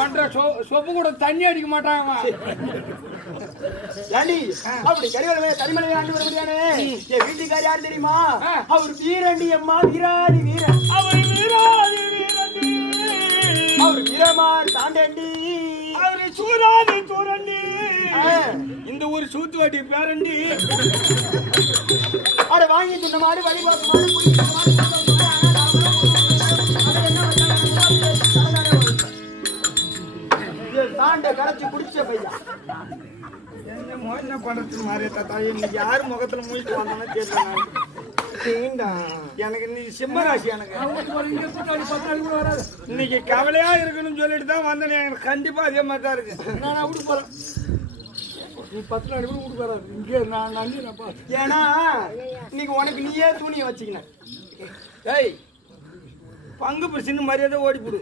ஒன்றரை சொப்பு கூட தண்ணி அடிக்க மாட்டான் அப்படி கரிவலமே தனிமலை ஆண்டு வருகிறானே என் வீட்டுக்காரி யாரு தெரியுமா? அவர் வீரண்டி அம்மா, வீராதி வீரன். அவர் வீராதி வீரண்டி, அவர் வீரமான் தாண்டண்டி, அவரு சூராதி சூரண்டி, இந்த ஒரு சூத்து வாட்டி பேரண்டி. அதை வாங்கி தின்ன மாதிரி வழிபாட்டு தாண்ட கரைச்சி குடிச்ச பையா. என்ன பண்றது மாதிரி தாத்தா, இன்னைக்கு யாரு முகத்துல மூழ்கிட்டு வந்தானே தெரியல. எனக்கு இன்னைக்கு சிம்மராசி, எனக்கு இன்னைக்கு கவலையா இருக்கணும்னு சொல்லிட்டு தான் வந்தேன். எனக்கு கண்டிப்பா அதே மாதிரி தான் இருக்கு. நான் அப்படி போறேன், நீ 10 நாள் கூட வீட்டுக்கு வராது இங்கே. நான் நன்றி நான் ஏன்னா இன்னைக்கு உனக்கு நீயே துணியை வச்சுக்கினேன். ஏய், பங்கு பிரச்சனை மரியாதை ஓடி போடு.